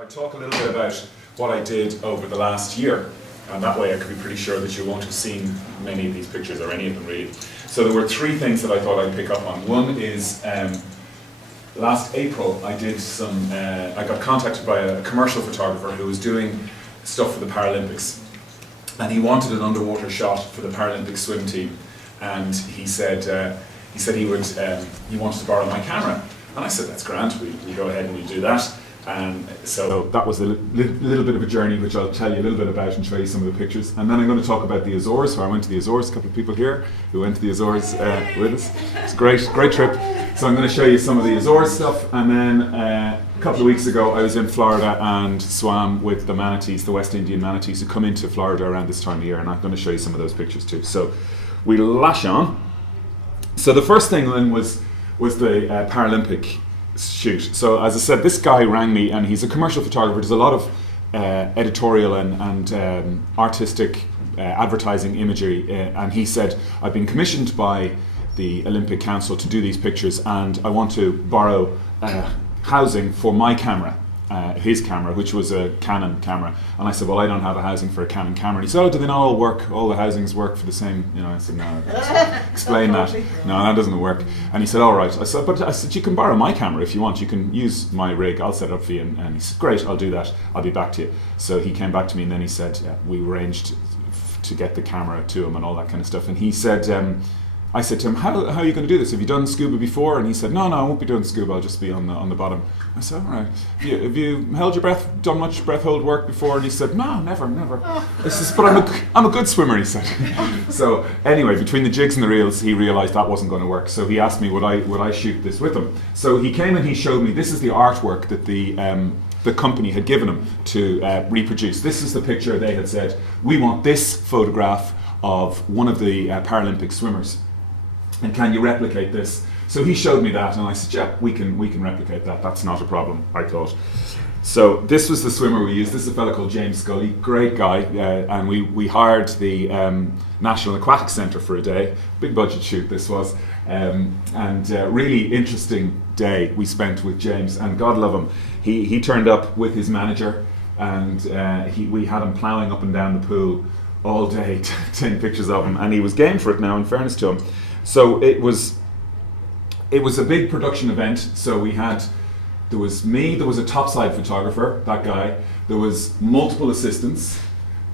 I talk a little bit about what I did over the last year, and that way I could be pretty sure that you won't have seen many of these pictures, or any of them really. So there were three things that I thought I'd pick up on. One is last April I did I got contacted by a commercial photographer who was doing stuff for the Paralympics, and he wanted an underwater shot for the Paralympic swim team, and he said he wanted to borrow my camera, and I said that's grand, we go ahead and we do that. And so that was a little bit of a journey, which I'll tell you a little bit about and show you some of the pictures. And then I'm going to talk about the Azores. So I went to the Azores, a couple of people here who went to the Azores with us. It's a great trip. So I'm going to show you some of the Azores stuff. And then a couple of weeks ago I was in Florida and swam with the manatees, the West Indian manatees, who come into Florida around this time of year. And I'm going to show you some of those pictures too. So we lash on. So the first thing then was the Paralympic Shoot. So as I said, this guy rang me, and he's a commercial photographer. There's a lot of editorial and artistic advertising imagery, and he said, I've been commissioned by the Olympic Council to do these pictures, and I want to borrow housing for my camera, his camera, which was a Canon camera. And I said, well, I don't have a housing for a Canon camera. And he said, oh, do they not all work? All the housings work for the same, I said, no, explain that. No, that doesn't work. And he said, all right. I said, you can borrow my camera if you want. You can use my rig. I'll set it up for you. And he said, great, I'll do that. I'll be back to you. So he came back to me, and then he said, we arranged to get the camera to him and all that kind of stuff. And he said, I said to him, how are you going to do this? Have you done scuba before? And he said, no, I won't be doing scuba. I'll just be on the bottom. I said, all right. Have you held your breath, done much breath hold work before? And he said, no, never. I said, but I'm a good swimmer, he said. So anyway, between the jigs and the reels, he realised that wasn't going to work. So he asked me, would I shoot this with him? So he came and he showed me, this is the artwork that the company had given him to reproduce. This is the picture they had said, we want this photograph of one of the Paralympic swimmers. And can you replicate this? So he showed me that, and I said, yeah, we can replicate that. That's not a problem, I thought. So this was the swimmer we used. This is a fellow called James Scully, great guy, and we hired the National Aquatic Centre for a day. Big budget shoot this was, and really interesting day we spent with James, and God love him. He turned up with his manager, and we had him ploughing up and down the pool all day, taking pictures of him, and he was game for it now, in fairness to him. So it was a big production event. So there was me, there was a topside photographer, that guy, there was multiple assistants,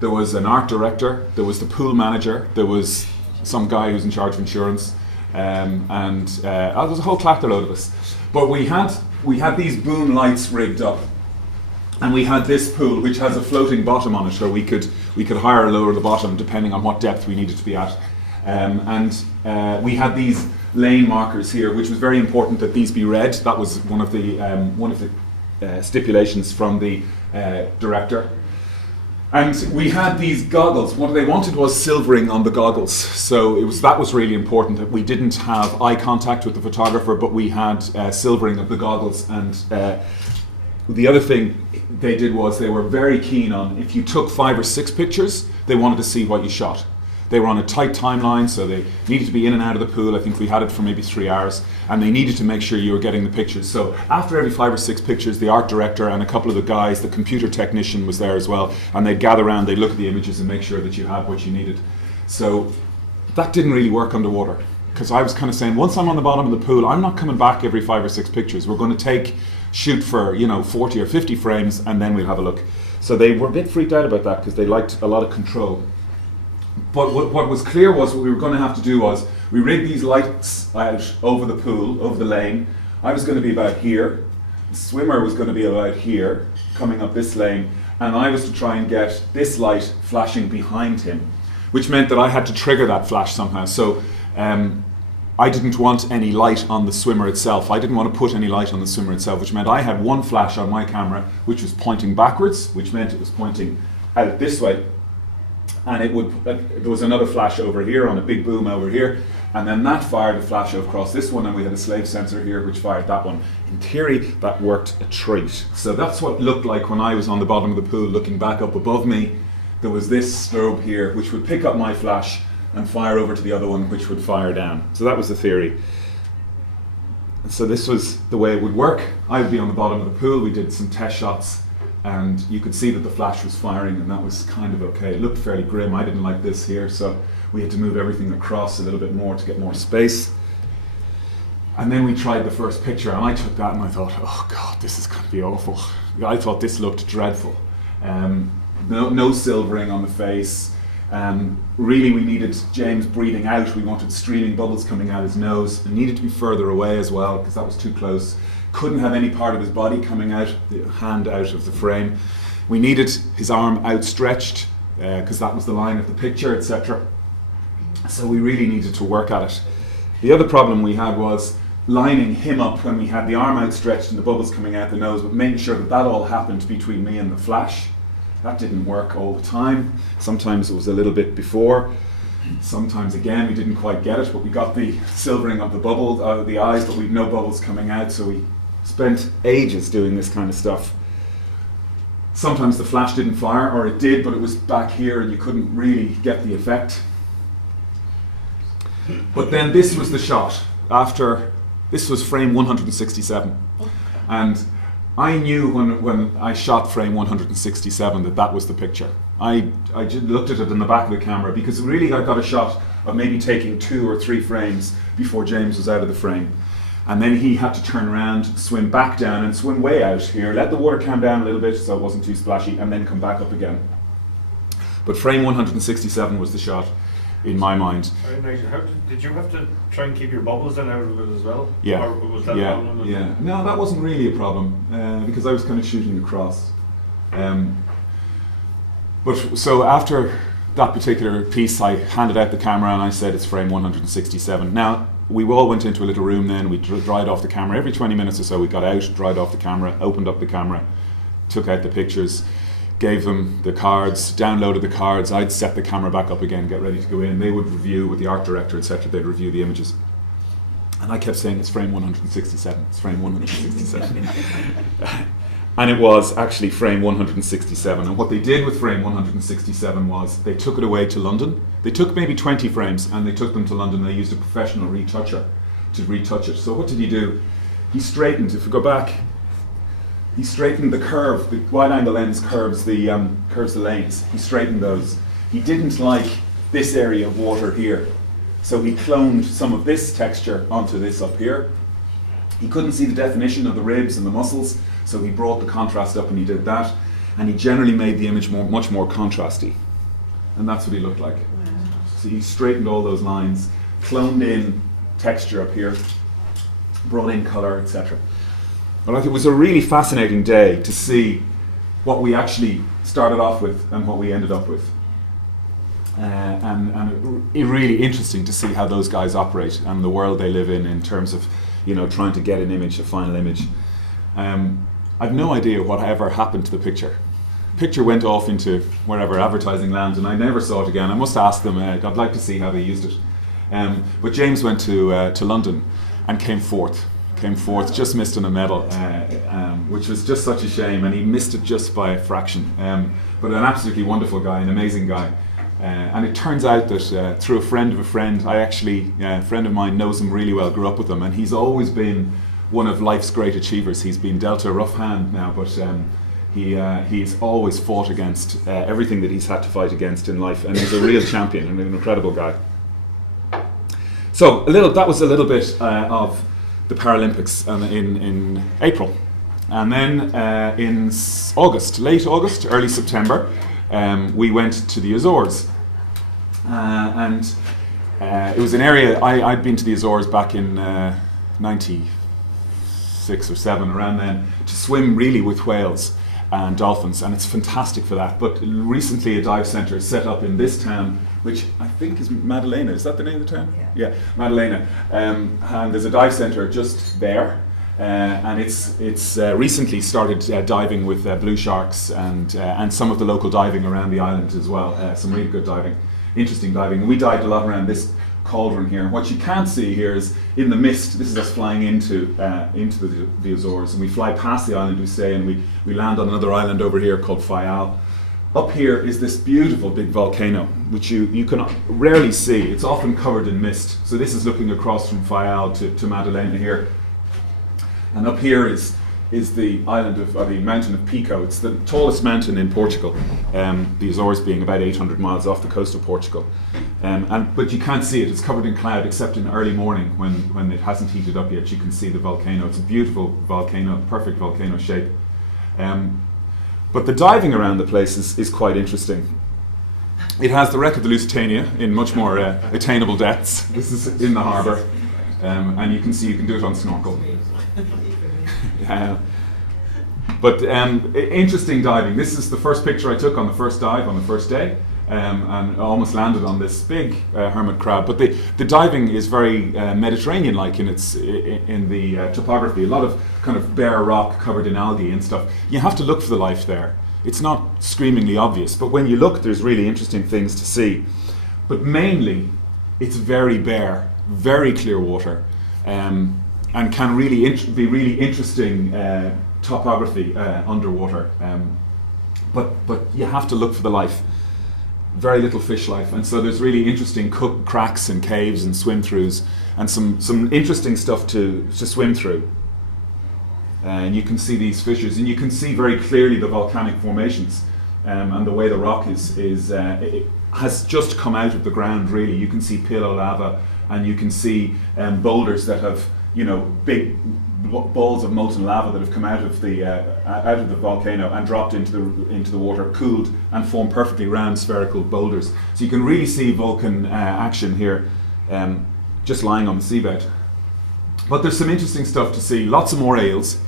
there was an art director, there was the pool manager, there was some guy who's in charge of insurance, and there was a whole clatter load of us. But we had these boom lights rigged up, and we had this pool which has a floating bottom on it, so we could higher or lower the bottom depending on what depth we needed to be at. We had these lane markers here, which was very important that these be red. That was one of the stipulations from the director. And we had these goggles. What they wanted was silvering on the goggles. So that was really important, that we didn't have eye contact with the photographer, but we had silvering of the goggles. And the other thing they did was they were very keen on, if you took 5 or 6 pictures, they wanted to see what you shot. They were on a tight timeline, so they needed to be in and out of the pool. I think we had it for maybe 3 hours, and they needed to make sure you were getting the pictures. So after every 5 or 6 pictures, the art director and a couple of the guys, the computer technician was there as well, and they'd gather around, they'd look at the images and make sure that you had what you needed. So that didn't really work underwater, because I was kind of saying, once I'm on the bottom of the pool, I'm not coming back every 5 or 6 pictures. We're going to shoot for 40 or 50 frames, and then we'll have a look. So they were a bit freaked out about that, because they liked a lot of control. But what was clear was what we were going to have to do was, we rigged these lights out over the pool, over the lane. I was going to be about here, the swimmer was going to be about here, coming up this lane, and I was to try and get this light flashing behind him, which meant that I had to trigger that flash somehow. So I didn't want any light on the swimmer itself. I didn't want to put any light on the swimmer itself, which meant I had one flash on my camera, which was pointing backwards, which meant it was pointing out this way. And there was another flash over here on a big boom over here, and then that fired a flash across this one, and we had a slave sensor here which fired that one. In theory, that worked a treat. So that's what it looked like when I was on the bottom of the pool looking back up above me. There was this strobe here which would pick up my flash and fire over to the other one, which would fire down. So that was the theory. So this was the way it would work. I would be on the bottom of the pool. We did some test shots and you could see that the flash was firing, and that was kind of okay. It looked fairly grim. I didn't like this here, so we had to move everything across a little bit more to get more space. And then we tried the first picture, and I took that and I thought, oh God, this is going to be awful. I thought this looked dreadful. No silvering on the face. Really, we needed James breathing out. We wanted streaming bubbles coming out his nose. It needed to be further away as well, because that was too close. Couldn't have any part of his body coming out, the hand out of the frame. We needed his arm outstretched, because that was the line of the picture, etc. So we really needed to work at it. The other problem we had was lining him up when we had the arm outstretched and the bubbles coming out the nose, but making sure that that all happened between me and the flash. That didn't work all the time. Sometimes it was a little bit before. Sometimes again we didn't quite get it, but we got the silvering of the bubbles, the eyes, but we'd no bubbles coming out, so we spent ages doing this kind of stuff. Sometimes the flash didn't fire, or it did, but it was back here and you couldn't really get the effect. But then this was the shot after. This was frame 167, and I knew when I shot frame 167 that was the picture. I just looked at it in the back of the camera, because really I got a shot of maybe taking 2 or 3 frames before James was out of the frame. And then he had to turn around, swim back down and swim way out here, let the water calm down a little bit so it wasn't too splashy, and then come back up again. But frame 167 was the shot in my mind. Nigel, did you have to try and keep your bubbles in out of it as well? Yeah. Or was that Yeah. problem? Yeah. No, that wasn't really a problem, because I was kind of shooting across. But so after that particular piece, I handed out the camera and I said it's frame 167. Now, we all went into a little room then, we dried off the camera. Every 20 minutes or so we got out, dried off the camera, opened up the camera, took out the pictures, gave them the cards, downloaded the cards. I'd set the camera back up again, get ready to go in. They would review with the art director, etc. They'd review the images. And I kept saying, it's frame 167, it's frame 167. And it was actually frame 167. And what they did with frame 167 was they took it away to London. They took maybe 20 frames and they took them to London. They used a professional retoucher to retouch it. So what did he do? He straightened, if we go back, he straightened the curve. The wide angle lens curves the lanes. He straightened those. He didn't like this area of water here. So he cloned some of this texture onto this up here. He couldn't see the definition of the ribs and the muscles, so he brought the contrast up and he did that. And he generally made the image much more contrasty. And that's what he looked like. Wow. So he straightened all those lines, cloned in texture up here, brought in color, etc. But I think it was a really fascinating day to see what we actually started off with and what we ended up with. And really interesting to see how those guys operate and the world they live in terms of, trying to get an image, a final image. I've no idea whatever happened to the picture. The picture went off into wherever advertising land, and I never saw it again. I must ask them. I'd like to see how they used it. But James went to London and came fourth, just missed on a medal, which was just such a shame, and he missed it just by a fraction. But an absolutely wonderful guy, an amazing guy. And it turns out that through a friend of a friend, a friend of mine knows him really well, grew up with him, and he's always been one of life's great achievers. He's been dealt a rough hand now, but he's always fought against everything that he's had to fight against in life, and he's a real champion and an incredible guy. So that was a little bit of the Paralympics in April. And then in late August, early September, we went to the Azores. And it was an area, I'd been to the Azores back in 96 or 7, around then, to swim really with whales and dolphins, and it's fantastic for that. But recently a dive centre set up in this town, which I think is Madalena. Is that the name of the town? Yeah, Madalena. And there's a dive centre just there. And it's recently started diving with blue sharks and some of the local diving around the island as well. Some really good diving, interesting diving. And we dived a lot around this cauldron here. And what you can't see here is in the mist. This is us flying into the Azores, and we fly past the island we stay, and we land on another island over here called Fayal. Up here is this beautiful big volcano, which you can rarely see. It's often covered in mist. So this is looking across from Fayal to Madalena here. And up here is is the mountain of Pico. It's the tallest mountain in Portugal, the Azores being about 800 miles off the coast of Portugal. But you can't see it, it's covered in cloud, except in early morning when it hasn't heated up yet. You can see the volcano. It's a beautiful volcano, perfect volcano shape. But the diving around the place is quite interesting. It has the wreck of the Lusitania in much more attainable depths. This is in the harbour, and you can see you can do it on snorkel. But interesting diving. This is the first picture I took on the first dive on the first day, and I almost landed on this big hermit crab. But the diving is very Mediterranean-like in the topography. A lot of kind of bare rock covered in algae and stuff. You have to look for the life there. It's not screamingly obvious, but when you look, there's really interesting things to see. But mainly, it's very bare, very clear water. And can really be really interesting topography underwater. But you have to look for the life. Very little fish life, and so there's really interesting cracks and caves and swim-throughs, and some interesting stuff to swim through. And you can see these fissures, and you can see very clearly the volcanic formations, and the way the rock it has just come out of the ground. Really, you can see pillow lava, and you can see boulders that have, big balls of molten lava that have come out of the volcano and dropped into the water, cooled, and formed perfectly round spherical boulders. So you can really see volcan action here, just lying on the seabed. But there's some interesting stuff to see. Lots of more eels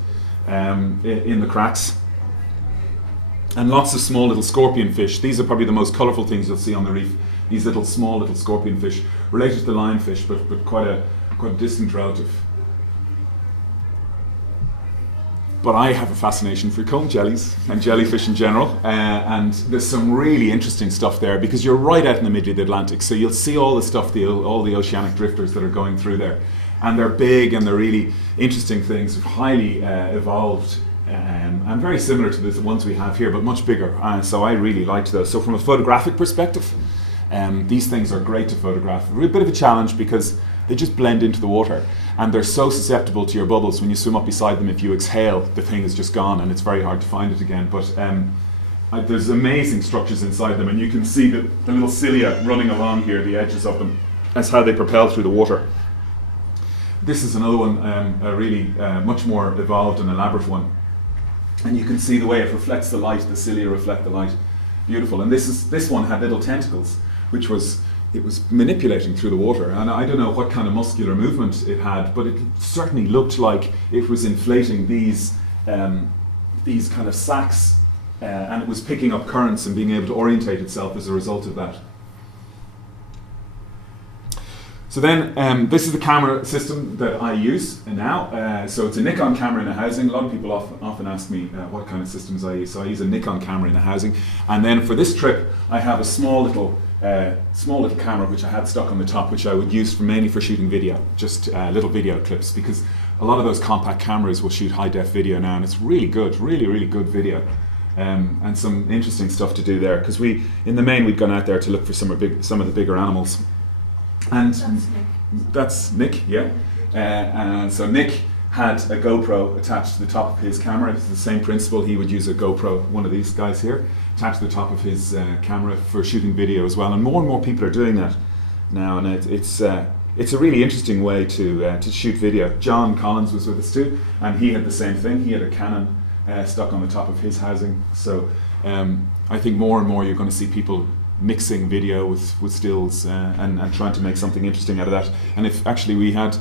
in the cracks, and lots of small little scorpion fish. These are probably the most colourful things you'll see on the reef. These small little scorpion fish, related to the lionfish, but quite a distant relative. But I have a fascination for comb jellies and jellyfish in general, and there's some really interesting stuff there because you're right out in the middle of the Atlantic, so you'll see all the stuff, all the oceanic drifters that are going through there, and they're big and they're really interesting things, highly evolved, and very similar to the ones we have here, but much bigger. So I really liked those. So from a photographic perspective, these things are great to photograph. A bit of a challenge because they just blend into the water, and they're so susceptible to your bubbles. When you swim up beside them, if you exhale, the thing is just gone, and it's very hard to find it again. But there's amazing structures inside them, and you can see the little cilia running along here, the edges of them. That's how they propel through the water. This is another one, a really much more evolved and elaborate one. And you can see the way it reflects the light, the cilia reflect the light. Beautiful. And this one had little tentacles, which was manipulating through the water, and I don't know what kind of muscular movement it had, but it certainly looked like it was inflating these kind of sacs, and it was picking up currents and being able to orientate itself as a result of that. So then, this is the camera system that I use now. So it's a Nikon camera in a housing. A lot of people often ask me what kind of systems I use. So I use a Nikon camera in a housing, and then for this trip, I have a small little camera which I had stuck on the top, which I would use mainly for shooting video, just little video clips, because a lot of those compact cameras will shoot high def video now, and it's really good, really good video, and some interesting stuff to do there. Because in the main, we'd gone out there to look for some of the bigger animals, and that's Nick, yeah. And so Nick had a GoPro attached to the top of his camera. It's the same principle. He would use a GoPro, one of these guys here, attached to the top of his camera for shooting video as well. And more people are doing that now, and it's a really interesting way to shoot video. John Collins was with us too, and he had the same thing. He had a Canon stuck on the top of his housing. So I think more and more you're going to see people mixing video with stills and trying to make something interesting out of that. And if actually we had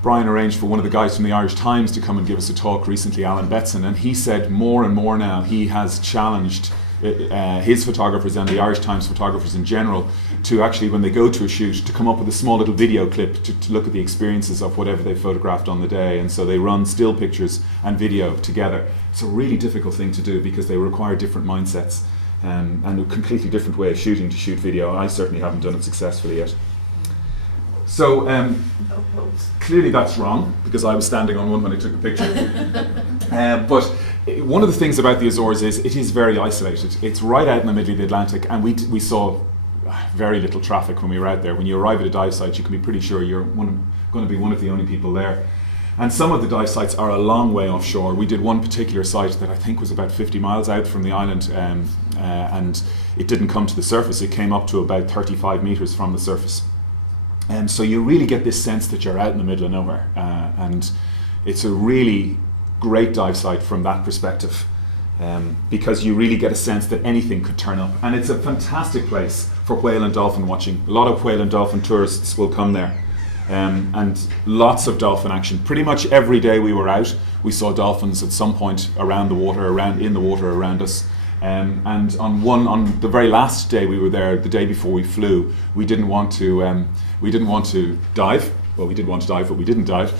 Brian arranged for one of the guys from the Irish Times to come and give us a talk recently, Alan Betson, and he said more and more now he has challenged his photographers and the Irish Times photographers in general to actually, when they go to a shoot, to come up with a small little video clip to look at the experiences of whatever they photographed on the day. And so they run still pictures and video together. It's a really difficult thing to do because they require different mindsets and a completely different way of shooting to shoot video. I certainly haven't done it successfully yet. So clearly that's wrong, because I was standing on one when I took the picture. But one of the things about the Azores is it is very isolated. It's right out in the middle of the Atlantic, and we saw very little traffic when we were out there. When you arrive at a dive site, you can be pretty sure you're going to be one of the only people there. And some of the dive sites are a long way offshore. We did one particular site that I think was about 50 miles out from the island, and it didn't come to the surface. It came up to about 35 meters from the surface. So you really get this sense that you're out in the middle of nowhere. And it's a really great dive site from that perspective, because you really get a sense that anything could turn up. And it's a fantastic place for whale and dolphin watching. A lot of whale and dolphin tourists will come there. And lots of dolphin action. Pretty much every day we were out, we saw dolphins at some point around the water, in the water around us. And on the very last day we were there, the day before we flew, we didn't want to dive. Well, we did want to dive, but we didn't dive.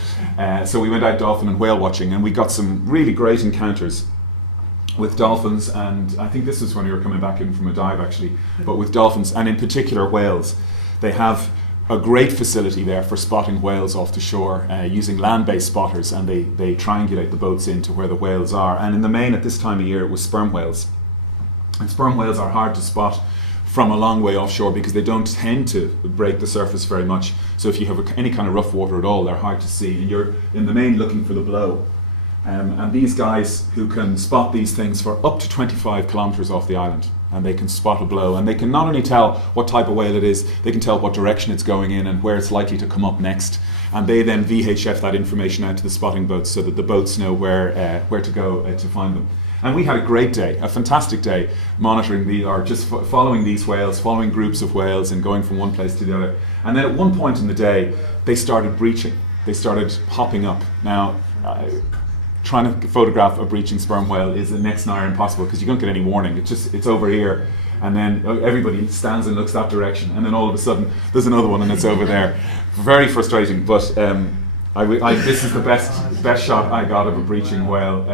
So we went out dolphin and whale watching, and we got some really great encounters with dolphins. And I think this was when we were coming back in from a dive, actually. But with dolphins, and in particular whales, they have a great facility there for spotting whales off the shore using land-based spotters, and they triangulate the boats into where the whales are. And in the main, at this time of year, it was sperm whales. And sperm whales are hard to spot from a long way offshore because they don't tend to break the surface very much. So if you have any kind of rough water at all, they're hard to see, and you're in the main looking for the blow. And these guys who can spot these things for up to 25 kilometers off the island, and they can spot a blow, and they can not only tell what type of whale it is, they can tell what direction it's going in and where it's likely to come up next, and they then VHF that information out to the spotting boats so that the boats know where to go to find them. And we had a great day, a fantastic day, monitoring following these whales, following groups of whales and going from one place to the other. And then at one point in the day, they started breaching. They started popping up. Now, trying to photograph a breaching sperm whale is next to nigh impossible because you don't get any warning. It's over here, and then everybody stands and looks that direction, and then all of a sudden there's another one and it's over there. Very frustrating, but this is the best shot I got of a breaching whale.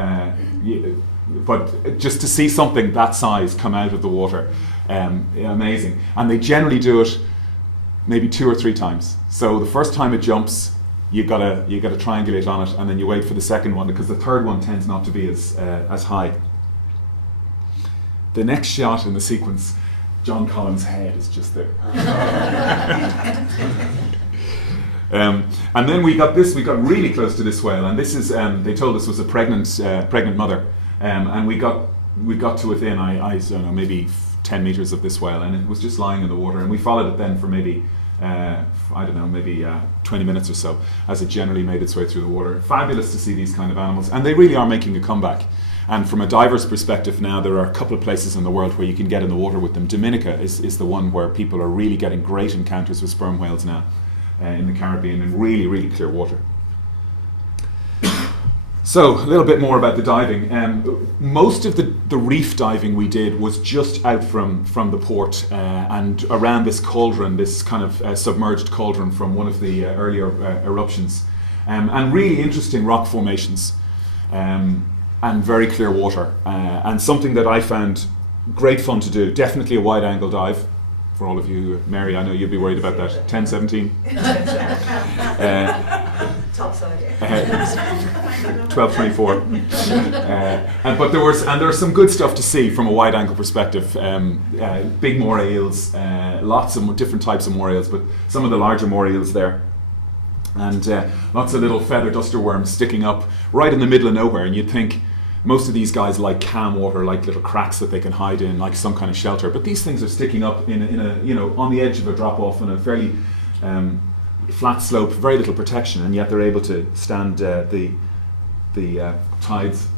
But just to see something that size come out of the water, amazing. And they generally do it maybe 2 or 3 times. So the first time it jumps, you gotta triangulate on it, and then you wait for the second one because the third one tends not to be as high. The next shot in the sequence, John Collins' head is just there. And then we got really close to this whale, and this is they told us was a pregnant mother, and we got to within I don't know, maybe 10 meters of this whale, and it was just lying in the water, and we followed it then for maybe 20 minutes or so as it generally made its way through the water. Fabulous to see these kind of animals, and they really are making a comeback. And from a diver's perspective now, there are a couple of places in the world where you can get in the water with them. Dominica is the one where people are really getting great encounters with sperm whales now in the Caribbean in really, really clear water. So, a little bit more about the diving. Most of the reef diving we did was just out from the port and around this cauldron, this kind of submerged cauldron from one of the earlier eruptions. And really interesting rock formations and very clear water. And something that I found great fun to do, definitely a wide angle dive. For all of you, Mary, I know you'd be worried about that. 10, 17? Top side. 12, 24. But there's some good stuff to see from a wide angle perspective. Big moray eels, lots of different types of moray eels, but some of the larger moray eels there. And lots of little feather duster worms sticking up right in the middle of nowhere, and you'd think most of these guys like calm water, like little cracks that they can hide in, like some kind of shelter. But these things are sticking up in a on the edge of a drop off on a fairly flat slope, very little protection, and yet they're able to stand the tides.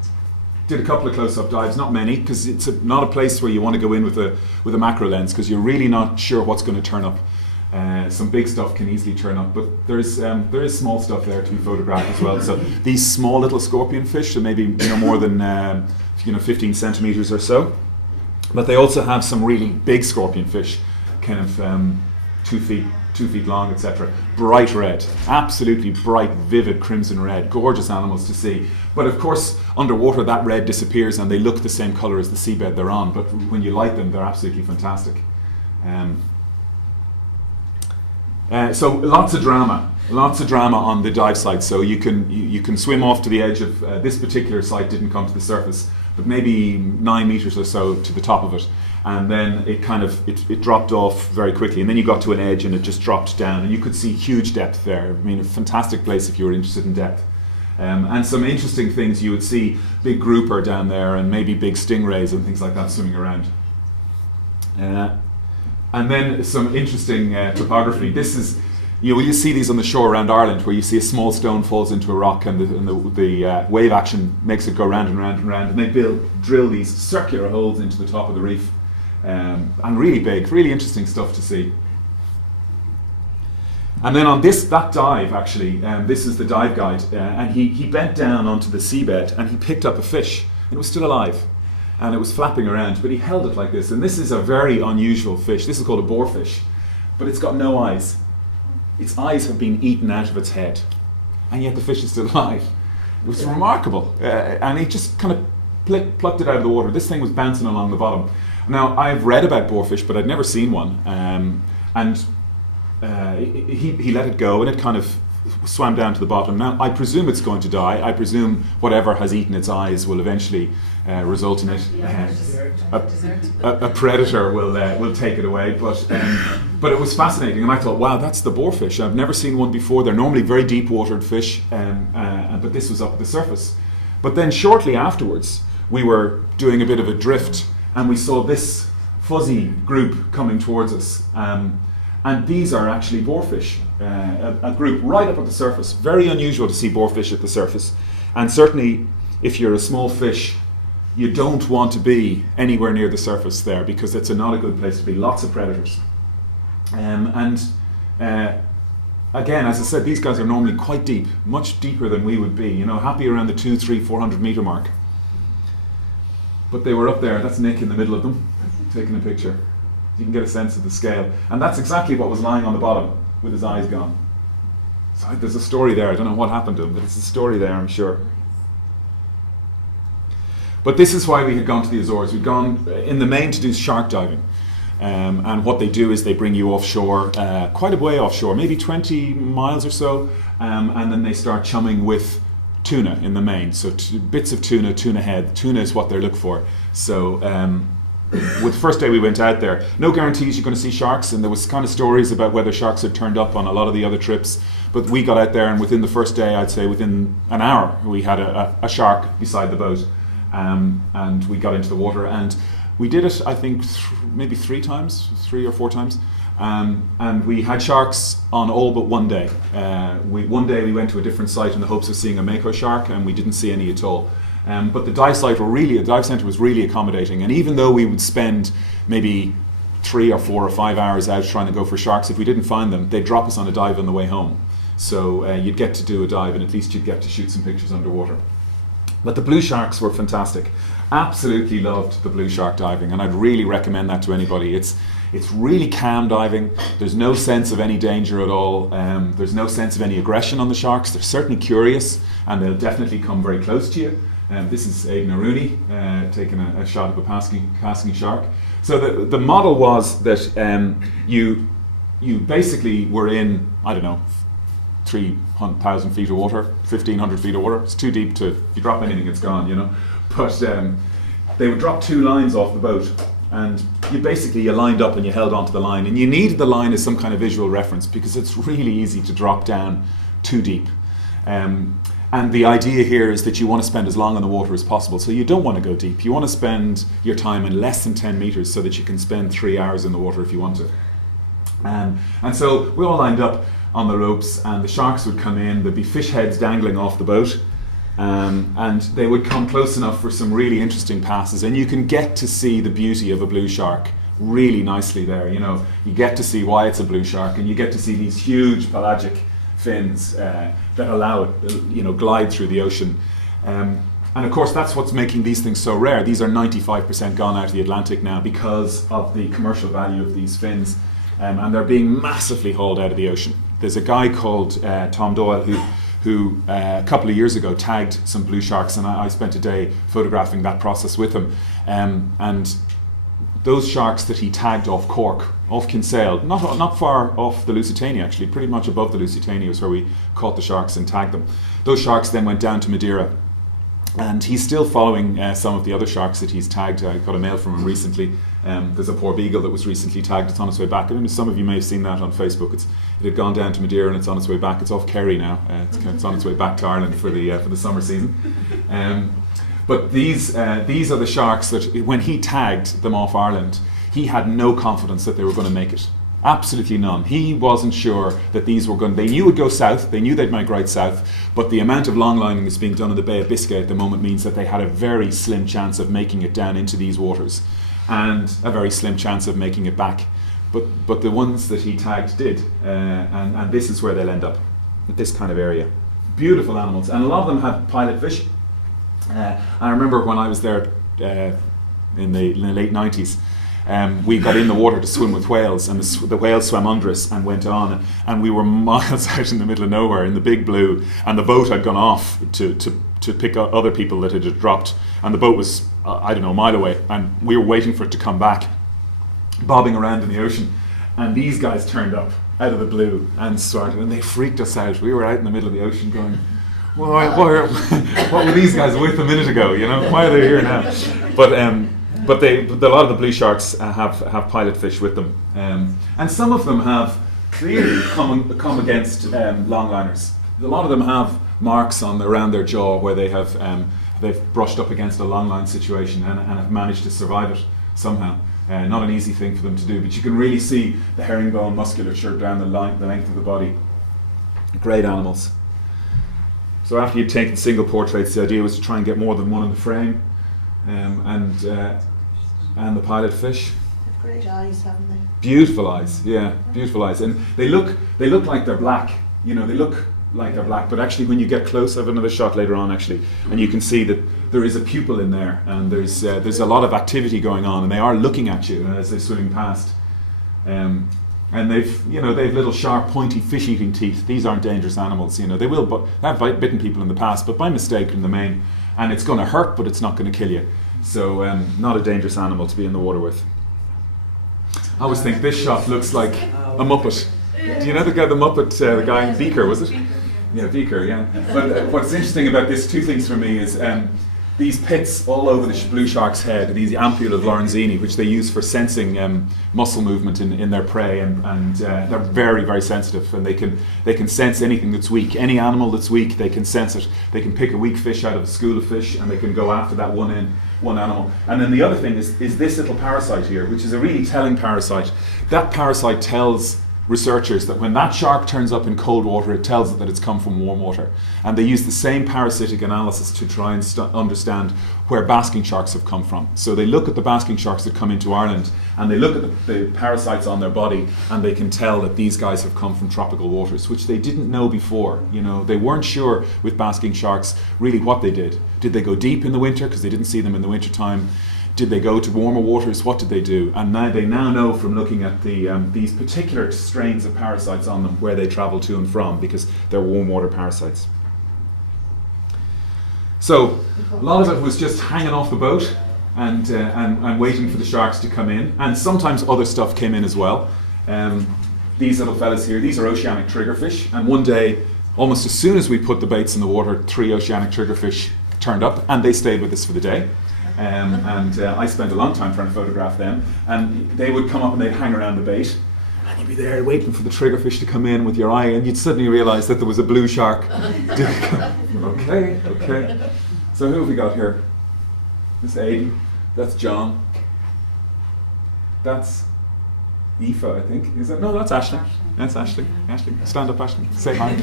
Did a couple of close-up dives, not many, because it's not a place where you want to go in with a macro lens, because you're really not sure what's going to turn up. Some big stuff can easily turn up, but there is small stuff there to be photographed as well. So these small little scorpion fish, so maybe more than 15 centimeters or so, but they also have some really big scorpion fish, kind of 2 feet long, etc. Bright red, absolutely bright, vivid crimson red, gorgeous animals to see. But of course, underwater that red disappears and they look the same color as the seabed they're on. But when you light them, they're absolutely fantastic. So lots of drama on the dive site. So you can swim off to the edge of this particular site. Didn't come to the surface, but maybe 9 meters or so to the top of it, and then it dropped off very quickly. And then you got to an edge, and it just dropped down, and you could see huge depth there. I mean, a fantastic place if you were interested in depth. And some interesting things, you would see big grouper down there and maybe big stingrays and things like that swimming around. And then some interesting topography. This is, you see these on the shore around Ireland, where you see a small stone falls into a rock and the wave action makes it go round and round and round, and they drill these circular holes into the top of the reef, and really big, really interesting stuff to see. And then on that dive, actually, this is the dive guide, and he bent down onto the seabed and he picked up a fish, and it was still alive. And it was flapping around, but he held it like this. And this is a very unusual fish. This is called a boarfish, but it's got no eyes. Its eyes have been eaten out of its head, and yet the fish is still alive. It was remarkable. And he just kind of plucked it out of the water. This thing was bouncing along the bottom. Now, I've read about boarfish, but I'd never seen one. He let it go, and it kind of swam down to the bottom. Now, I presume it's going to die. I presume whatever has eaten its eyes will eventually result in it. A predator will take it away. But it was fascinating, and I thought, wow, that's the boarfish. I've never seen one before. They're normally very deep-watered fish, but this was up at the surface. But then shortly afterwards, we were doing a bit of a drift, and we saw this fuzzy group coming towards us. And these are actually boarfish, a group right up at the surface. Very unusual to see boarfish at the surface. And certainly, if you're a small fish, you don't want to be anywhere near the surface there, because it's not a good place to be. Lots of predators. Again, as I said, these guys are normally quite deep, much deeper than we would be. Happy around the 200, 300, 400 meter mark. But they were up there. That's Nick in the middle of them, taking a picture. You can get a sense of the scale. And that's exactly what was lying on the bottom, with his eyes gone. So there's a story there. I don't know what happened to him, but it's a story there, I'm sure. But this is why we had gone to the Azores. We'd gone in the main to do shark diving. And what they do is they bring you offshore, quite a way offshore, maybe 20 miles or so, and then they start chumming with tuna in the main. So bits of tuna, tuna head. Tuna is what they're looking for. So with the first day we went out there, no guarantees you're going to see sharks, and there was kind of stories about whether sharks had turned up on a lot of the other trips, but we got out there, and within the first day, I'd say within an hour, we had a shark beside the boat, and we got into the water, and we did it, I think, maybe 3 or 4 times, and we had sharks on all but one day. One day we went to a different site in the hopes of seeing a mako shark, and we didn't see any at all. But the dive centre was really accommodating, and even though we would spend maybe 3 or 4 or 5 hours out trying to go for sharks, if we didn't find them, they'd drop us on a dive on the way home. So you'd get to do a dive, and at least you'd get to shoot some pictures underwater. But the blue sharks were fantastic. Absolutely loved the blue shark diving, and I'd really recommend that to anybody. It's really calm diving. There's no sense of any danger at all. There's no sense of any aggression on the sharks. They're certainly curious, and they'll definitely come very close to you. This is Aidan Rooney taking a shot of a casking shark. So the model was that you basically were in, I don't know, 3,000 feet of water, 1,500 feet of water. It's too deep to, if you drop anything, it's gone, But they would drop 2 lines off the boat, and you lined up and you held onto the line. And you needed the line as some kind of visual reference, because it's really easy to drop down too deep. And the idea here is that you want to spend as long in the water as possible. So you don't want to go deep. You want to spend your time in less than 10 meters so that you can spend 3 hours in the water if you want to. And so we all lined up on the ropes, and the sharks would come in. There'd be fish heads dangling off the boat. And they would come close enough for some really interesting passes. And you can get to see the beauty of a blue shark really nicely there. You get to see why it's a blue shark, and you get to see these huge pelagic fins that allow it, glide through the ocean. And of course, that's what's making these things so rare. These are 95% gone out of the Atlantic now because of the commercial value of these fins, and they're being massively hauled out of the ocean. There's a guy called Tom Doyle who a couple of years ago tagged some blue sharks, and I spent a day photographing that process with him. And those sharks that he tagged off Cork, off Kinsale, not far off the Lusitania actually, pretty much above the Lusitania was where we caught the sharks and tagged them. Those sharks then went down to Madeira, And he's still following some of the other sharks that he's tagged. I got a mail from him recently. There's a poor beagle that was recently tagged. It's on its way back. I don't know, some of you may have seen that on Facebook. It had gone down to Madeira and it's on its way back. It's off Kerry now. It's on its way back to Ireland for the summer season. But these are the sharks that, when he tagged them off Ireland, he had no confidence that they were going to make it. Absolutely none. He wasn't sure that these were going. They knew it would go south. They knew they'd migrate south. But the amount of longlining that's being done in the Bay of Biscay at the moment means that they had a very slim chance of making it down into these waters, and a very slim chance of making it back. But the ones that he tagged did, and this is where they'll end up, at this kind of area. Beautiful animals, and a lot of them have pilot fish. I remember when I was there in the late 90s. We got in the water to swim with whales, and the whales swam under us and went on, and we were miles out in the middle of nowhere in the big blue, and the boat had gone off to pick up other people that it had dropped, and the boat was, I don't know, a mile away, and we were waiting for it to come back, bobbing around in the ocean, and these guys turned up out of the blue and started, and they freaked us out. We were out in the middle of the ocean going, what were these guys with a minute ago, you know, why are they here now? But a lot of the blue sharks have pilot fish with them, and some of them have clearly come against longliners. A lot of them have marks around their jaw where they've brushed up against a longline situation and have managed to survive it somehow. Not an easy thing for them to do, but you can really see the herringbone musculature down the length of the body. Great animals. So after you'd taken single portraits, the idea was to try and get more than one in the frame, and the pilot fish. Great eyes, haven't they? Beautiful eyes, yeah, beautiful eyes, and they look like they're black. You know, they look like they're black, but actually, when you get close, I have another shot later on actually, and you can see that there is a pupil in there, and there's a lot of activity going on, and they are looking at you as they're swimming past. And they've little sharp, pointy, fish-eating teeth. These aren't dangerous animals. You know, they have bitten people in the past, but by mistake in the main, and it's going to hurt, but it's not going to kill you. So, not a dangerous animal to be in the water with. I always think this shot looks like a Muppet. Do you know the Muppet, the guy Beaker, was it? Yeah, Beaker, yeah. But what's interesting about this, two things for me, is these pits all over the blue shark's head, these ampullae of Lorenzini, which they use for sensing muscle movement in their prey, and they're very, very sensitive, and they can sense anything that's weak. Any animal that's weak, they can sense it. They can pick a weak fish out of a school of fish, and they can go after that one animal. And then the other thing is this little parasite here, which is a really telling parasite. That parasite tells researchers that when that shark turns up in cold water, it tells it that it's come from warm water. And they use the same parasitic analysis to try and understand where basking sharks have come from. So they look at the basking sharks that come into Ireland, and they look at the parasites on their body, and they can tell that these guys have come from tropical waters, which they didn't know before. You know, they weren't sure with basking sharks really what they did. Did they go deep in the winter because they didn't see them in the winter time? Did they go to warmer waters? What did they do? And now they know from looking at these particular strains of parasites on them where they travel to and from, because they're warm water parasites. So a lot of it was just hanging off the boat and waiting for the sharks to come in. And sometimes other stuff came in as well. These little fellas here, these are oceanic triggerfish. And one day, almost as soon as we put the baits in the water, 3 oceanic triggerfish turned up, and they stayed with us for the day. I spent a long time trying to photograph them, and they would come up and they'd hang around the bait, and you'd be there waiting for the triggerfish to come in with your eye, and you'd suddenly realise that there was a blue shark. Okay. So who have we got here? This is Aidan, that's John, that's Aoife, I think. Is that? No, that's Aisling. That's Aisling. Aisling, stand up, Aisling. Say hi.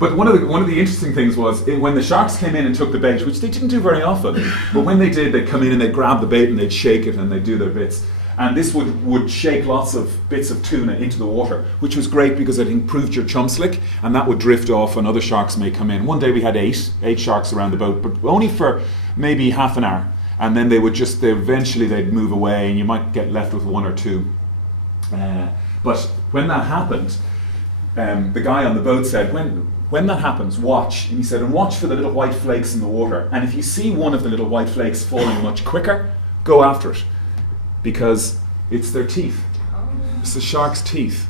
But one of the interesting things was when the sharks came in and took the bait, which they didn't do very often, but when they did, they'd come in and they'd grab the bait and they'd shake it and they'd do their bits. And this would shake lots of bits of tuna into the water, which was great because it improved your chum slick, and that would drift off and other sharks may come in. One day we had eight sharks around the boat, but only for maybe half an hour. And then eventually they'd move away and you might get left with 1 or 2. But when that happened, the guy on the boat said, when that happens, watch. And he said, and watch for the little white flakes in the water. And if you see one of the little white flakes falling much quicker, go after it. Because it's their teeth. It's the shark's teeth.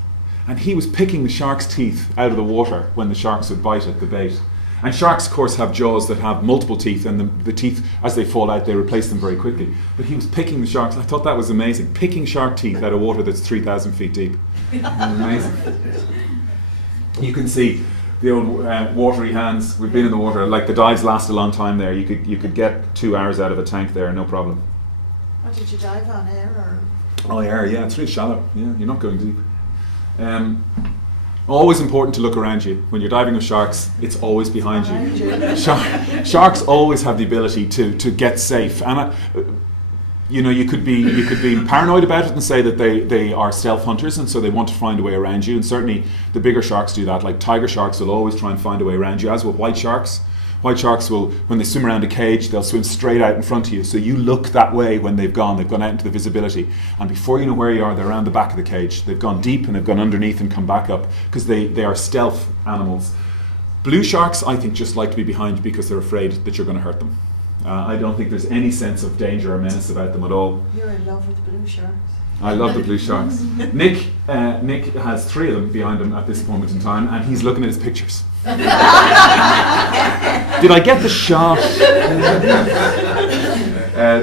And he was picking the shark's teeth out of the water when the sharks would bite at the bait. And sharks, of course, have jaws that have multiple teeth, and the teeth, as they fall out, they replace them very quickly. But he was picking the sharks. I thought that was amazing. Picking shark teeth out of water that's 3,000 feet deep. Amazing. You can see the old watery hands. We've been in the water. Like, the dives last a long time there. You could get 2 hours out of a tank there, no problem. What did you dive on, air or? Oh, air, yeah. It's really shallow. Yeah, you're not going deep. Always important to look around you. When you're diving with sharks, it's always behind you. Sharks always have the ability to get safe. And you could be paranoid about it and say that they are stealth hunters, and so they want to find a way around you. And certainly the bigger sharks do that. Like tiger sharks will always try and find a way around you, as will white sharks. White sharks will, when they swim around a cage, they'll swim straight out in front of you. So you look that way when they've gone out into the visibility. And before you know where you are, they're around the back of the cage. They've gone deep and they've gone underneath and come back up, because they are stealth animals. Blue sharks, I think, just like to be behind you because they're afraid that you're going to hurt them. I don't think there's any sense of danger or menace about them at all. You're in love with the blue sharks. I love the blue sharks. Nick has 3 of them behind him at this moment in time, and he's looking at his pictures. Did I get the shot?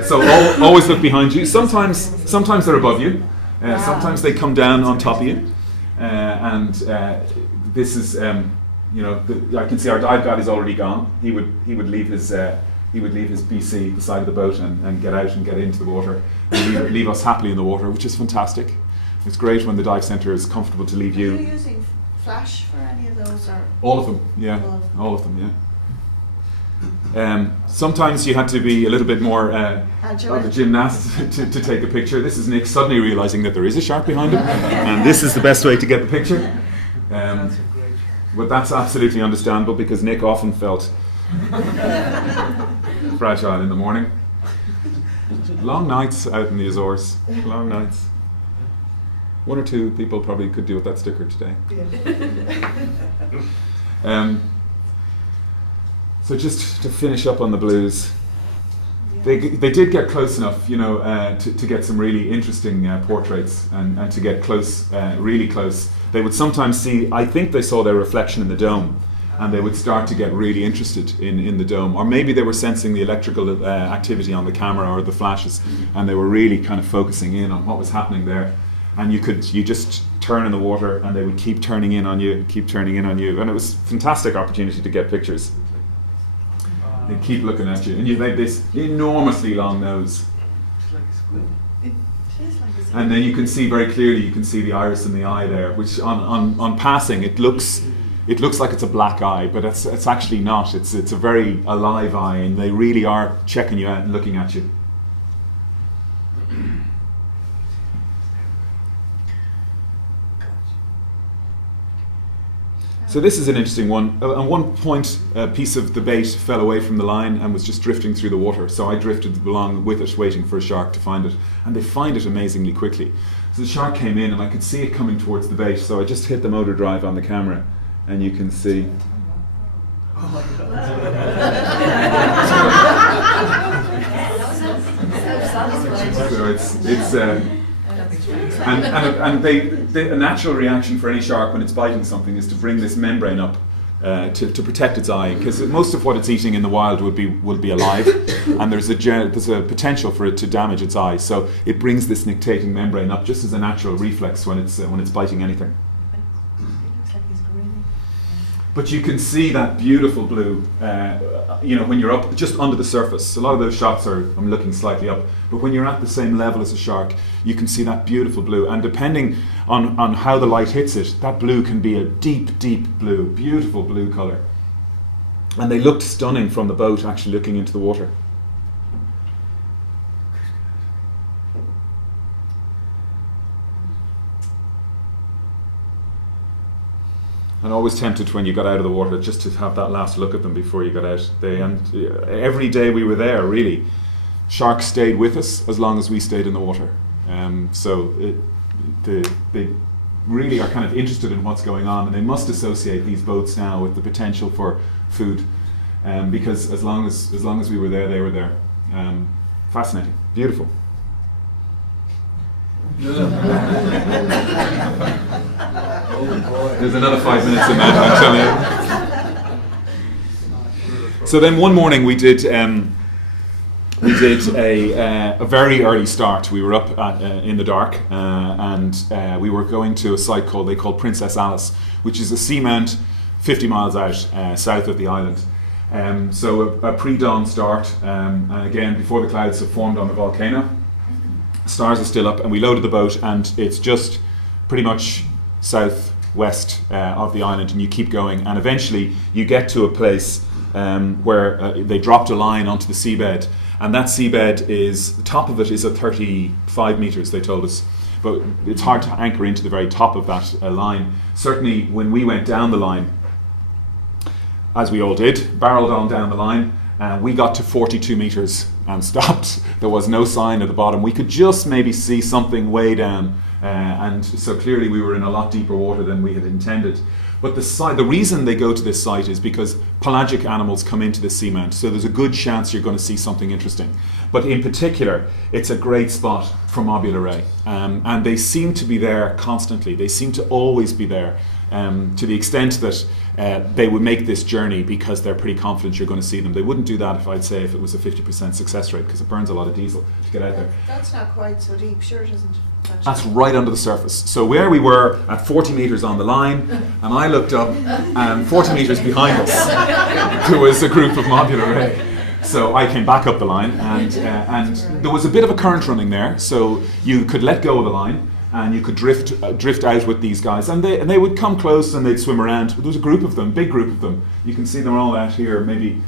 So always look behind you. Sometimes they're above you. Sometimes they come down on top of you. This is, I can see our dive guide is already gone. He would leave his BC, the side of the boat, and get out and get into the water, and leave us happily in the water, which is fantastic. It's great when the dive centre is comfortable to leave you. Are you using flash for any of those? Or all of them, yeah. All of them, yeah. Sometimes you had to be a little bit more of a gymnast to take a picture. This is Nick suddenly realising that there is a shark behind him, and this is the best way to get the picture. But that's absolutely understandable, because Nick often felt fragile in the morning. Long nights out in the Azores. Long nights. 1 or 2 people probably could do with that sticker today. So just to finish up on the blues, they did get close enough, to get some really interesting portraits and to get close, really close. They would sometimes see, I think they saw their reflection in the dome, and they would start to get really interested in the dome. Or maybe they were sensing the electrical activity on the camera or the flashes, and they were really kind of focusing in on what was happening there. And you just turn in the water, and they would keep turning in on you, and it was a fantastic opportunity to get pictures. They keep looking at you, and you have this enormously long nose. And then you can see very clearly, the iris in the eye there, which on passing it looks like it's a black eye, but it's actually not. It's a very alive eye, and they really are checking you out and looking at you. So this is an interesting one. At one point, a piece of the bait fell away from the line and was just drifting through the water. So I drifted along with it, waiting for a shark to find it. And they find it amazingly quickly. So the shark came in, and I could see it coming towards the bait. So I just hit the motor drive on the camera, and you can see. Oh my God. So it's and a natural reaction for any shark when it's biting something is to bring this membrane up to protect its eye, because most of what it's eating in the wild will be alive, and there's a potential for it to damage its eye. So it brings this nictating membrane up just as a natural reflex when it's biting anything. But you can see that beautiful blue, when you're up just under the surface. A lot of those shots I'm looking slightly up, but when you're at the same level as a shark, you can see that beautiful blue. And depending on how the light hits it, that blue can be a deep, deep blue, beautiful blue colour. And they looked stunning from the boat, actually looking into the water. And always tempted when you got out of the water just to have that last look at them before you got out. Every day we were there, really, sharks stayed with us as long as we stayed in the water. They really are kind of interested in what's going on, and they must associate these boats now with the potential for food, because as long as we were there, they were there. Fascinating, beautiful. There's another 5 minutes in that, I'm telling you. So then one morning we did a very early start. We were up in the dark, and we were going to a site called Princess Alice, which is a seamount 50 miles out south of the island. So a pre-dawn start, and again before the clouds have formed on the volcano. Stars are still up, and we loaded the boat, and it's just pretty much southwest of the island, and you keep going, and eventually you get to a place where they dropped a line onto the seabed, and that seabed the top of it is at 35 metres, they told us, but it's hard to anchor into the very top of that line. Certainly when we went down the line, as we all did, barreled on down the line, we got to 42 metres and stopped. There was no sign at the bottom. We could just maybe see something way down, and so clearly we were in a lot deeper water than we had intended. But the reason they go to this site is because pelagic animals come into the seamount, so there's a good chance you're going to see something interesting. But in particular, it's a great spot for mobula ray, and they seem to be there constantly. They seem to always be there, to the extent that they would make this journey because they're pretty confident you're going to see them. They wouldn't do that if it was a 50% success rate, because it burns a lot of diesel to get out there. That's not quite so deep, sure it isn't. That's right under the surface. So where we were at 40 metres on the line, and I looked up, and 40 metres behind us there was a group of mobula ray. So I came back up the line, and there was a bit of a current running there, so you could let go of the line and you could drift out with these guys, and they would come close and they'd swim around. There was a group of them, big group of them. You can see them all out here, maybe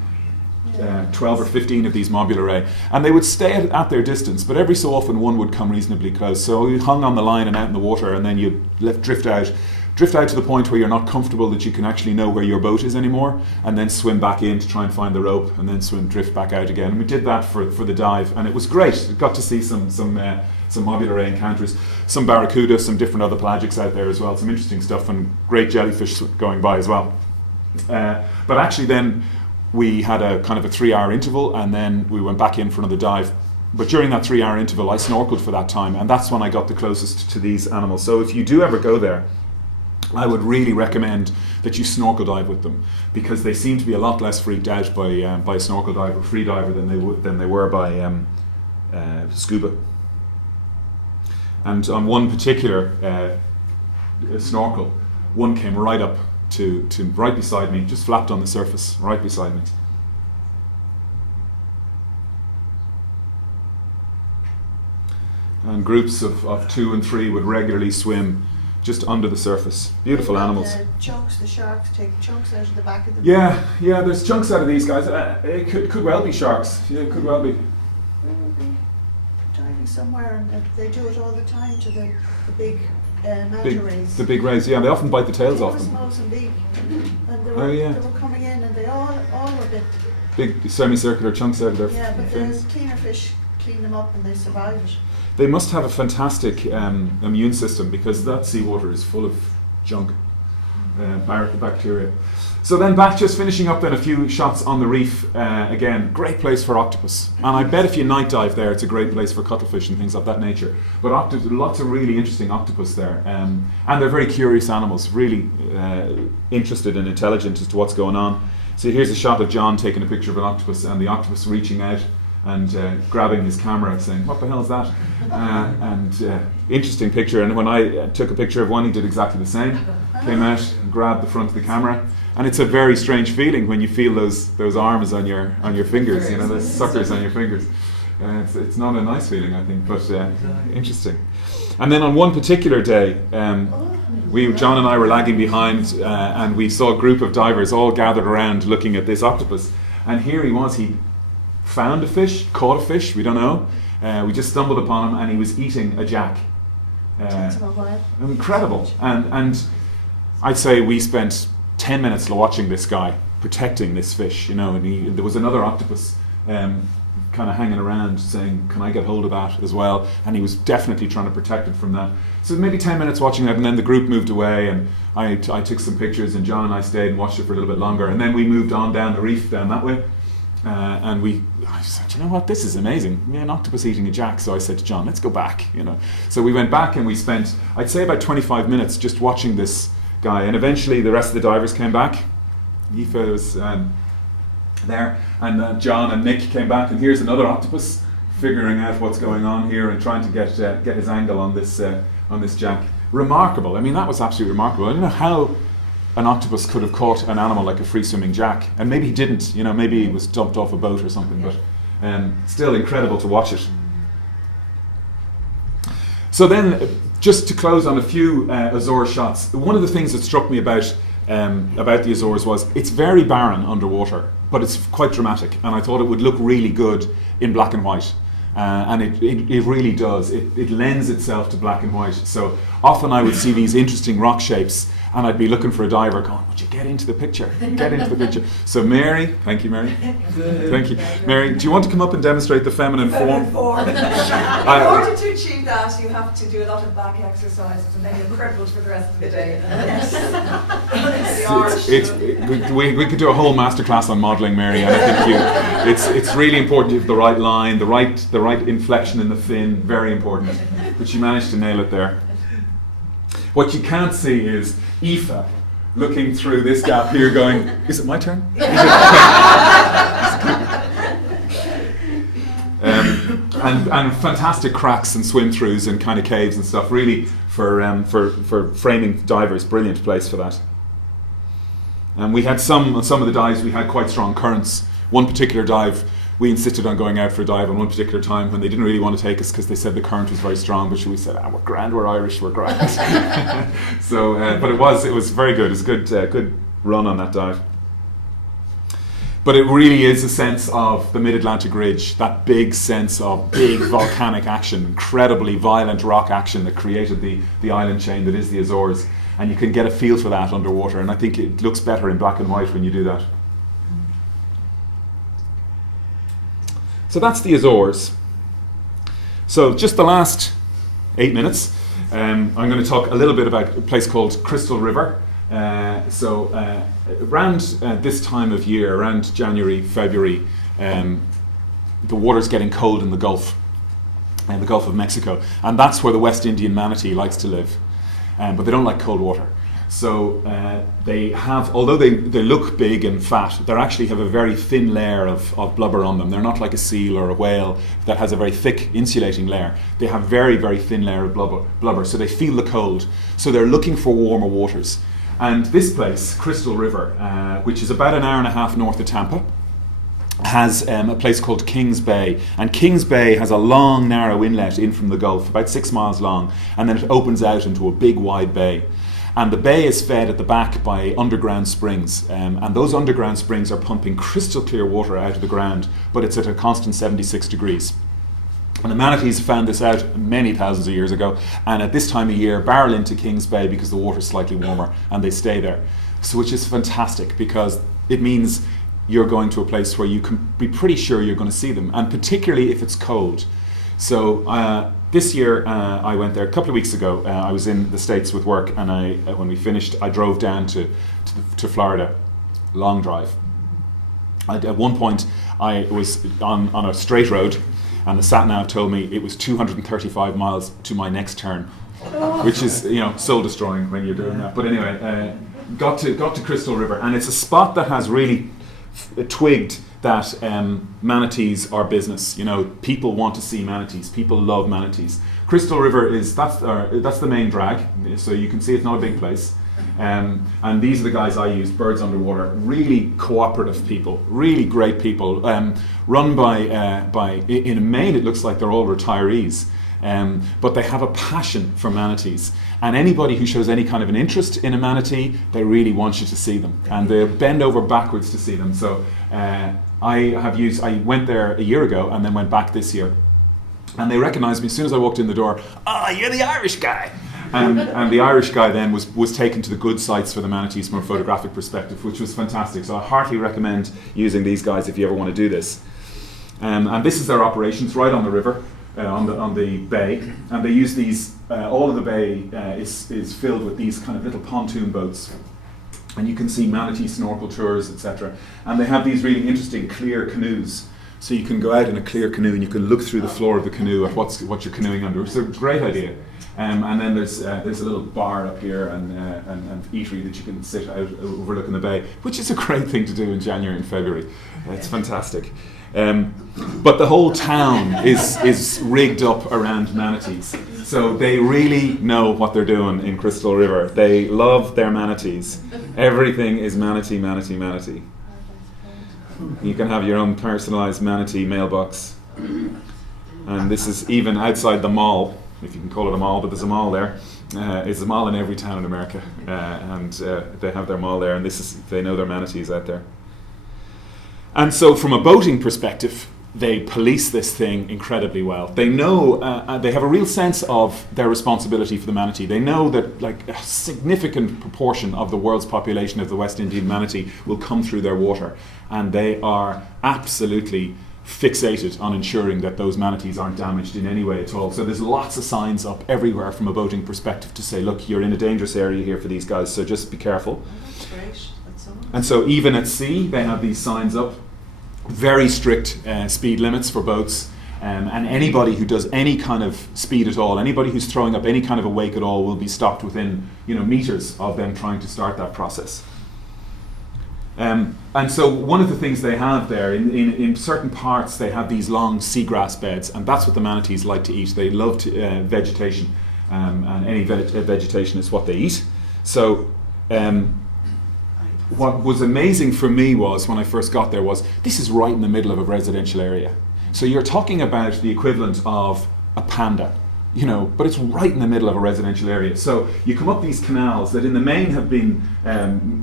12 or 15 of these mobula ray, and they would stay at their distance, but every so often one would come reasonably close. So you hung on the line and out in the water, and then you'd drift out to the point where you're not comfortable that you can actually know where your boat is anymore, and then swim back in to try and find the rope, and then drift back out again. And we did that for the dive, and it was great. We got to see some mobula ray encounters, some barracuda, some different other pelagics out there as well, some interesting stuff, and great jellyfish going by as well. But actually then we had a kind of a 3-hour interval, and then we went back in for another dive. But during that 3-hour interval, I snorkeled for that time, and that's when I got the closest to these animals. So if you do ever go there, I would really recommend that you snorkel dive with them, because they seem to be a lot less freaked out by a snorkel diver, free diver, than they were by scuba. And on one particular snorkel, one came right up to right beside me, just flapped on the surface right beside me. And groups of 2 and 3 would regularly swim just under the surface. Beautiful animals. The sharks take chunks out of the back of the boat. Yeah, there's chunks out of these guys. It could well be sharks. Yeah, it could well be. They will be diving somewhere, and they do it all the time to the big manta rays. The big rays, yeah, they often bite the tails off them. Mozambique, and they were coming in, and they all were big semicircular chunks out of their but fins. the cleaner fish clean them up and they survive it. They must have a fantastic immune system, because that seawater is full of junk, bacteria. So then just finishing up then a few shots on the reef. Again, great place for octopus. And I bet if you night dive there, it's a great place for cuttlefish and things of that nature. But lots of really interesting octopus there. And they're very curious animals, really interested and intelligent as to what's going on. So here's a shot of John taking a picture of an octopus, and the octopus reaching out and grabbing his camera, saying, "What the hell is that?" Interesting picture. And when I took a picture of one, he did exactly the same. Came out and grabbed the front of the camera. And it's a very strange feeling when you feel those arms on your fingers, those suckers on your fingers. It's not a nice feeling, I think, but interesting. And then on one particular day, John and I were lagging behind, and we saw a group of divers all gathered around looking at this octopus. And here he was. He found a fish, caught a fish, we don't know. We just stumbled upon him, and he was eating a jack. Incredible. And I'd say we spent 10 minutes watching this guy protecting this fish, and there was another octopus kind of hanging around saying, "Can I get hold of that as well?" And he was definitely trying to protect it from that. So maybe 10 minutes watching that, and then the group moved away, and I took some pictures, and John and I stayed and watched it for a little bit longer, and then we moved on down the reef down that way. And I said, "You know what, this is amazing. Yeah, an octopus eating a jack." So I said to John, "Let's go back." So we went back, and we spent, I'd say, about 25 minutes just watching this guy. And eventually the rest of the divers came back. Aoife was there. And John and Nick came back, and here's another octopus figuring out what's going on here and trying to get his angle on this jack. Remarkable. I mean, that was absolutely remarkable. I don't know how an octopus could have caught an animal like a free-swimming jack, and maybe he didn't. Maybe he was dumped off a boat or something. But still incredible to watch it. So then, just to close on a few Azure shots, one of the things that struck me about the Azores was it's very barren underwater, but it's quite dramatic, and I thought it would look really good in black and white. And it really does. It lends itself to black and white. So often I would see these interesting rock shapes, and I'd be looking for a diver going, would you get into the picture? Get into the picture. So Mary, thank you, Mary. Thank you. Mary, do you want to come up and demonstrate the feminine form? In order to achieve that, you have to do a lot of back exercises, and then you're crippled for the rest of the day. We could do a whole masterclass on modelling, Mary, and I think it's really important you have the right line, the right inflection in the fin, very important. But you managed to nail it there. What you can't see is Aoife looking through this gap here going, is it my turn? And fantastic cracks and swim-throughs and kind of caves and stuff, really for framing divers, brilliant place for that. And we had some of the dives, we had quite strong currents. One particular dive, we insisted on going out for a dive on one particular time when they didn't really want to take us because they said the current was very strong, but we said, we're grand, we're Irish, we're grand. So, but it was very good. It was a good run on that dive. But it really is a sense of the Mid-Atlantic Ridge, that big sense of big volcanic action, incredibly violent rock action that created the island chain that is the Azores. And you can get a feel for that underwater, and I think it looks better in black and white when you do that. So that's the Azores. So just the last 8 minutes, I'm going to talk a little bit about a place called Crystal River. Around this time of year, around January, February, the water's getting cold in the Gulf of Mexico, and that's where the West Indian manatee likes to live, but they don't like cold water. So they have, although they look big and fat, they actually have a very thin layer of blubber on them. They're not like a seal or a whale that has a very thick insulating layer. They have very, very thin layer of blubber, so they feel the cold. So they're looking for warmer waters. And this place, Crystal River, which is about an hour and a half north of Tampa, has a place called Kings Bay. And Kings Bay has a long, narrow inlet in from the Gulf, about 6 miles long, and then it opens out into a big, wide bay. And the bay is fed at the back by underground springs, and those underground springs are pumping crystal clear water out of the ground, but it's at a constant 76 degrees. And the manatees found this out many thousands of years ago, and at this time of year barrel into Kings Bay because the water's slightly warmer, and they stay there. So which is fantastic, because it means you're going to a place where you can be pretty sure you're going to see them, and particularly if it's cold. So this year I went there a couple of weeks ago. I was in the States with work, and when we finished, I drove down to Florida, long drive. At one point I was on a straight road, and the sat-nav told me it was 235 miles to my next turn, which is soul destroying when you're doing that. But anyway, got to Crystal River, and it's a spot that has really twigged that manatees are business. People want to see manatees. People love manatees. Crystal River that's the main drag, so you can see it's not a big place. And these are the guys I used, Birds Underwater. Really cooperative people, really great people. Run by in Maine, it looks like they're all retirees. But they have a passion for manatees, and anybody who shows any kind of an interest in a manatee, they really want you to see them, and they bend over backwards to see them. So I went there a year ago and then went back this year, and they recognized me as soon as I walked in the door. You're the Irish guy. And the Irish guy then was taken to the good sites for the manatees from a photographic perspective, which was fantastic. So I heartily recommend using these guys if you ever want to do this. And this is their operations right on the river. On the bay, and they use these. All of the bay is filled with these kind of little pontoon boats, and you can see manatee snorkel tours, etc. And they have these really interesting clear canoes So you can go out in a clear canoe and you can look through the floor of the canoe at what you're canoeing under. It's a great idea. And then there's a little bar up here and eatery that you can sit out overlooking the bay, which is a great thing to do in January and February. It's fantastic. But the whole town is rigged up around manatees. So they really know what they're doing in Crystal River. They love their manatees. Everything is manatee, manatee, manatee. You can have your own personalised manatee mailbox. And this is even outside the mall, if you can call it a mall, but there's a mall there. It's a mall in every town in America. And they have their mall there, and they know their manatees out there. And so from a boating perspective, they police this thing incredibly well. They know, they have a real sense of their responsibility for the manatee. They know that like a significant proportion of the world's population of the West Indian manatee will come through their water. And they are absolutely fixated on ensuring that those manatees aren't damaged in any way at all. So there's lots of signs up everywhere from a boating perspective to say, look, you're in a dangerous area here for these guys, so just be careful. Oh, that's great. That's so nice. And so even at sea, they have these signs up. Very strict speed limits for boats, and anybody who does any kind of speed at all, anybody who's throwing up any kind of a wake at all, will be stopped within meters of them trying to start that process. And so one of the things they have there, in certain parts, they have these long seagrass beds, and that's what the manatees like to eat. They love vegetation, and any vegetation is what they eat. So what was amazing for me was, when I first got there, was this is right in the middle of a residential area. So you're talking about the equivalent of a panda, but it's right in the middle of a residential area. So you come up these canals that in the main have been